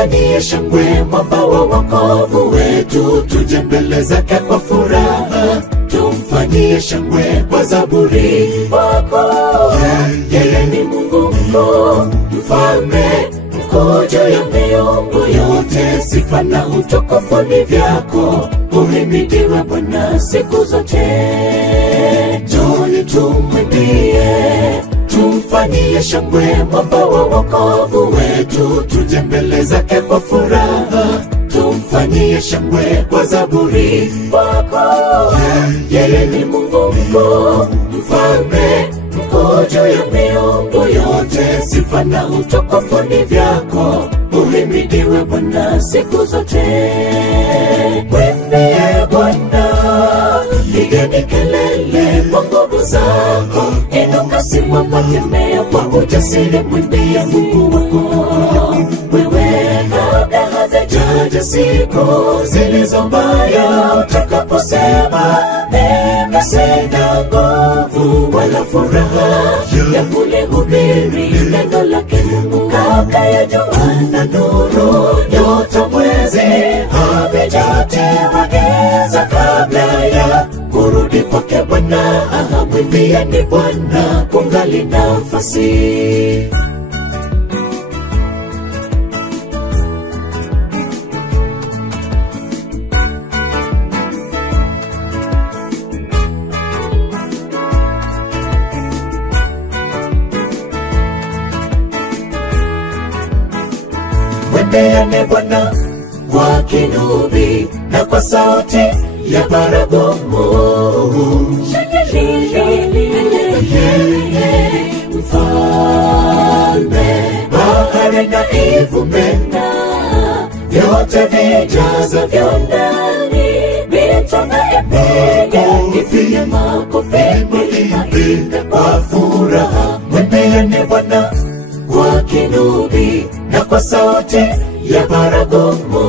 tumfanyie shangwe mwamba wa wokovu wetu, tuje mbele zake kwa furaha, tumfanyie shangwe kwa zaburi wako. Yeye ni Mungu mkuu, mfalme mkuu juu ya miungu yote, sifa na utukufu ni vyako, uhimidiwe Bwana siku zote. Njoni tumwimbie, tumfanyie shangwe mwamba wa wokovu wetu, tuje mbele zake kwa furaha, tumfanyie shangwe kwa zaburi wako. Yeye ni Mungu mkuu, mfalme mkuu juu ya miungu yote, sifa na utukufu ni vyako, uhimidiwe Bwana siku zote. Mwimbie Bwana, pigeni kelele kwa nguvu zako, inuka simama tembea kwa ujasiri, mwimbie Mungu wako. Wewe kabla hazijaja siku zilizo mbaya, utakaposema mimi sina nguvu wala furaha ya kulihubiri neno lake Mungu, kabla ya jua na nuru, nyota, mwezi havijatiwa giza, kabla ya kurudi kwake Bwana, mwimbieni Bwana kungali nafasi. Mwimbieni Bwana kwa kinubi na kwa sauti ya baragumu. Mfalme, bahari na ivume, vyote vijazavyo ndani, mito na ipige, ipige makofi, muimbe kwa furaha. Mwimbieni Bwana kwa kinubi na kwa sauti ya baragumu.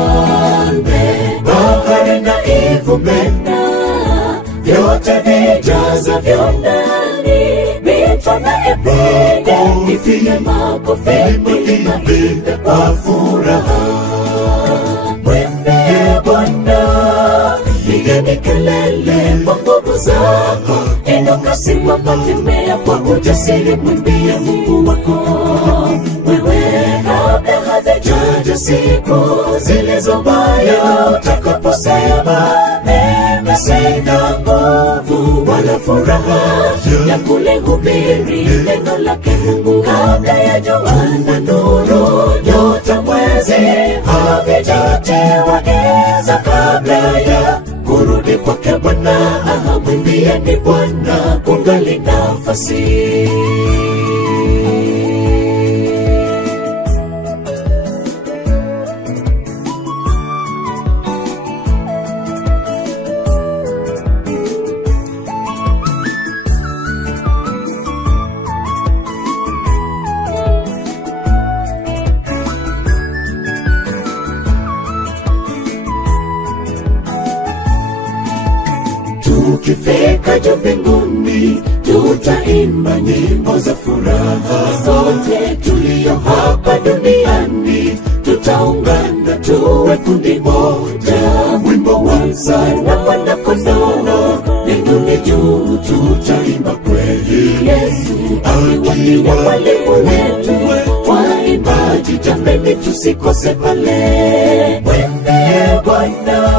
Mfalme, bahari na ivume, vyote vijazavyo ndani, mito na ipige, ipige makofi, muimbe kwa furaha. Mwimbie Bwana, pigeni kelele kwa nguvu zako, inuka simama tembea kwa ujasiri, mwimbie Mungu wako. Wewe kabla hazijaja siku zilizo mbaya, utakaposema mimi sina nguvu wala furaha ya kulihubiri neno lake Mungu, kabla ya jua na nuru, nyota, mwezi havijatiwa giza, kabla ya kurudi kwake Bwana, mwimbieni Bwana kungali nafasi. Tukifika juu mbinguni, tutaimba nyimbo za furaha. Sote tulio hapa duniani tutaungana tuwe kundi moja, wimbo wa msana Mwana Kondoo, mbinguni juu tutaimba kweli. Yesu akiwa mwalimu wetu, waimbaji jameni tusikose pale. Mwimbie Bwana,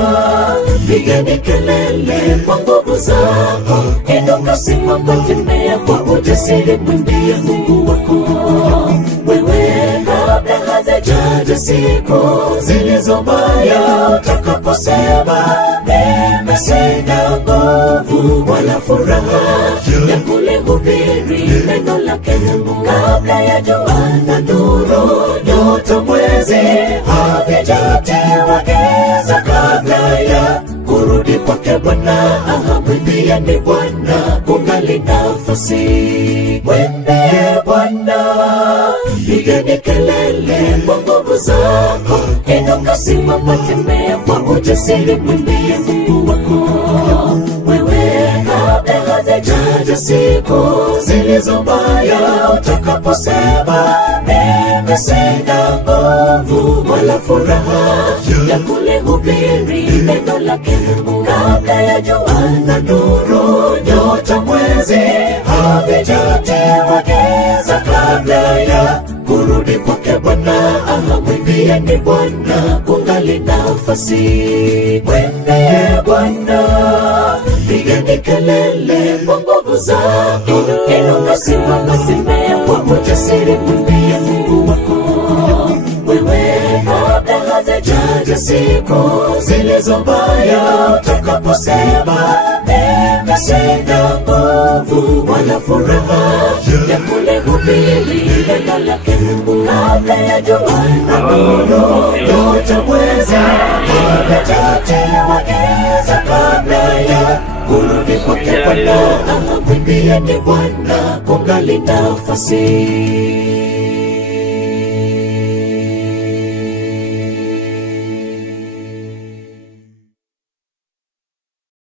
pigeni kelele kwa nguvu zako, inuka simama tembea kwa ujasiri, mwimbie Mungu wako. Wewe kabla hazijaja siku zilizo mbaya, utakaposema mimi sina nguvu wala furaha ya kulihubiri neno lake Mungu, kabla ya jua na nuru, nyota, mwezi havijatiwa giza, kabla ya kurudi kwake Bwana, mwimbieni Bwana kungali nafasi. Mwimbie Bwana, pigeni kelele kwa nguvu zako, inuka simama tembea kwa ujasiri, mwimbie Mungu wako. Wewe kabla hazijaja siku zilizo mbaya, utakaposema mimi sina nguvu wala furaha ya kulihubiri neno lake Mungu. Kabla ya jua na nuru, nyota, mwezi havijatiwa giza, kabla ya kurudi kwake Bwana, mwimbieni Bwana kungali nafasi. Mwendeye Bwana, pigeni kelele kwa nguvu zako, inuka simama, simama kwa ujasiri, mwambie Mungu wako. Wewe kabla hazijaja siku zilizo mbaya, utakaposema mimi sina nguvu wala furaha ya kulihubiri neno lake Mungu. Kabla ya jua na nuru, nyota, mwezi havijatiwa giza, kabla ya kurudi kwake Bwana, mwimbieni Bwana kungali nafasi.